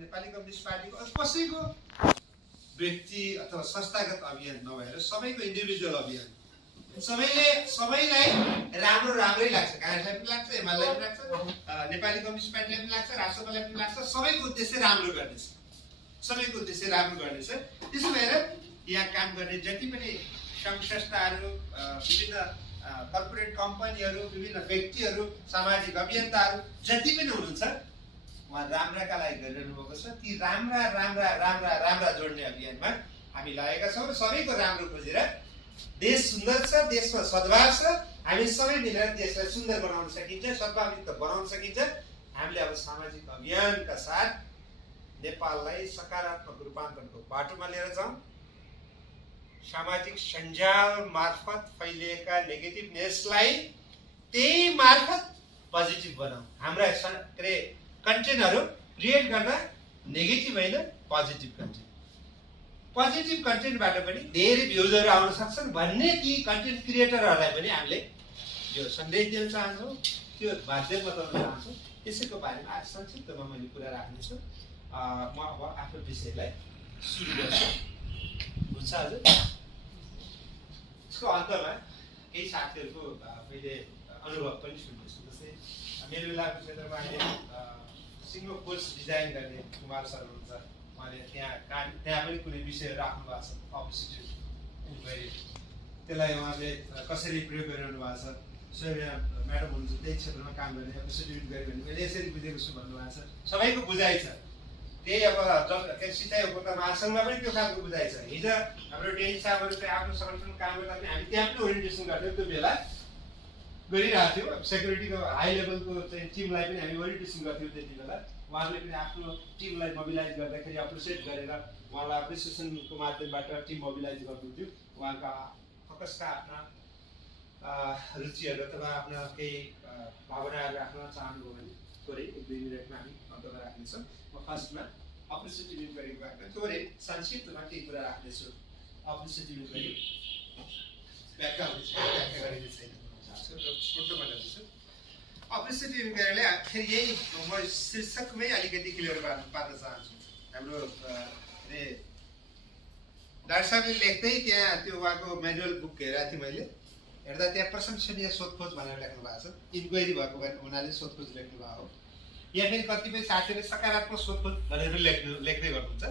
Nepali communist पार्टीको कसैको व्यक्ति अथवा संस्थागत अभियान नभएर सबैको इन्डिभिजुअल अभियान। सबैलाई राम्रै लाग्छ, काङ्ग्रेसलाई पनि लाग्छ, एमालेलाई पनि लाग्छ, नेपाली कम्युनिस्ट पार्टीलाई पनि लाग्छ, राष्ट्रपालाई पनि लाग्छ। सबैको उद्देश्य राम्रो गर्ने छ, त्यसो भएर यहाँ काम गर्ने जति पनि सङ्घ संस्थाहरू, विभिन्न कर्पोरेट कम्पनीहरू, विभिन्न व्यक्तिहरू, सामाजिक अभियन्ताहरू जति पनि हुनुहुन्छ उहाँ राम्राका लागि गरिरहनु भएको छ। ती राम्रा जोड्ने अभियानमा हामी लागेका छौँ र सबैको राम्रो खोजेर देश सुन्दर छ, देशमा सद्भाव छ, हामी सबै मिलेर देशलाई सुन्दर बनाउन सकिन्छ, सद्भावयुक्त बनाउन सकिन्छ। हामीले अब सामाजिक अभियानका साथ नेपाललाई सकारात्मक रूपान्तरणको बाटोमा लिएर जाउँ। सामाजिक सञ्जाल मार्फत फैलिएका नेगेटिभनेसलाई त्यही मार्फत पोजिटिभ बनाऊ। हाम्रा कन्टेन्टहरू क्रिएट गर्दा नेगेटिभ होइन, पोजिटिभ कन्टेन्टबाट पनि धेरै भ्युजहरू आउन सक्छन् भन्ने ती कन्टेन्ट क्रिएटरहरूलाई पनि हामीले यो सन्देश दिन चाहन्छौँ, त्यो माध्यम बताउन चाहन्छौँ। त्यसैको बारेमा आज संक्षिप्तमा मैले कुरा राख्नेछु। म अब आफ्नो विषयलाई सुरु गर्छु, हुन्छ हजुर? यसको अन्तमा केही साथीहरूको मैले अनुभव पनि सुन्दैछु। जस्तै मेरो बेलाको क्षेत्रमा अहिले सिङ्गो कोर्स डिजाइन गर्ने कुमार सर हुनुहुन्छ, उहाँले त्यहाँ पनि कुनै विषयहरू राख्नु भएको छ, पब्लिसिटी गरी त्यसलाई उहाँले कसरी प्रयोग गरिरहनु भएको छ। सोया म्याडम हुनुहुन्छ त्यही क्षेत्रमा काम गर्ने, पब्लिसिटी गऱ्यो भने मैले यसरी बुझेको छु भन्नुभएको छ। सबैको बुझाइ छ, त्यही अब सिधै उपभोक्ता महासङ्घमा पनि त्यो खालको बुझाइ छ। हिजो हाम्रो डेली साहबहरू चाहिँ आफ्नो सङ्गठनमा काम गर्दा पनि हामी त्यहाँ पनि ओरिएन्टेसन गर्थ्यौँ, त्यो बेला गरिरहेको थियौँ। सेक्युरिटीको हाई लेभलको चाहिँ टिमलाई पनि हामी ओरिएन्टेसन गर्थ्यौँ त्यति बेला। उहाँहरूले पनि आफ्नो टिमलाई मोबिलाइज गर्दाखेरि एप्रिसिएट गरेर उहाँलाई एप्रिसिएसनको माध्यमबाट टिम मोबिलाइज गर्नुहुन्थ्यो। उहाँका फोकसका आफ्ना रुचिहरू अथवा आफ्ना केही भावनाहरू राख्न चाहनुभयो भने थोरै 1-2 मिनटमा हामी अन्तमा राख्नेछौँ। म फर्स्टमा अप्रिसिएटिभ इन्क्वायरीको बारेमा थोरै संक्षिप्तमा केही कुरा राख्नेछु। अप्रिसिएटिभ इन्क्वायरी व्याख्या गरिने छैन, छोटोमा जान्छु। अप्रिसिएटिभ इन्क्वायरीले आखिर यही म शीर्षकमै अलिकति क्लियर पार्न चाहन्छु। हाम्रो डाक्टर साहबले लेख्दै त्यहाँ त्यो उहाँको म्यानुअल बुक हेरेको थिएँ मैले, हेर्दा त्यहाँ प्रशंसनीय सोधखोज भनेर लेख्नु भएको छ। इन्क्वायरी भएको हुनाले सोधखोज लेख्नु भएको हो। यहाँ फेरि कतिपय साथीहरूले सकारात्मक सोधखोज भनेर लेख्दै गर्नुहुन्छ।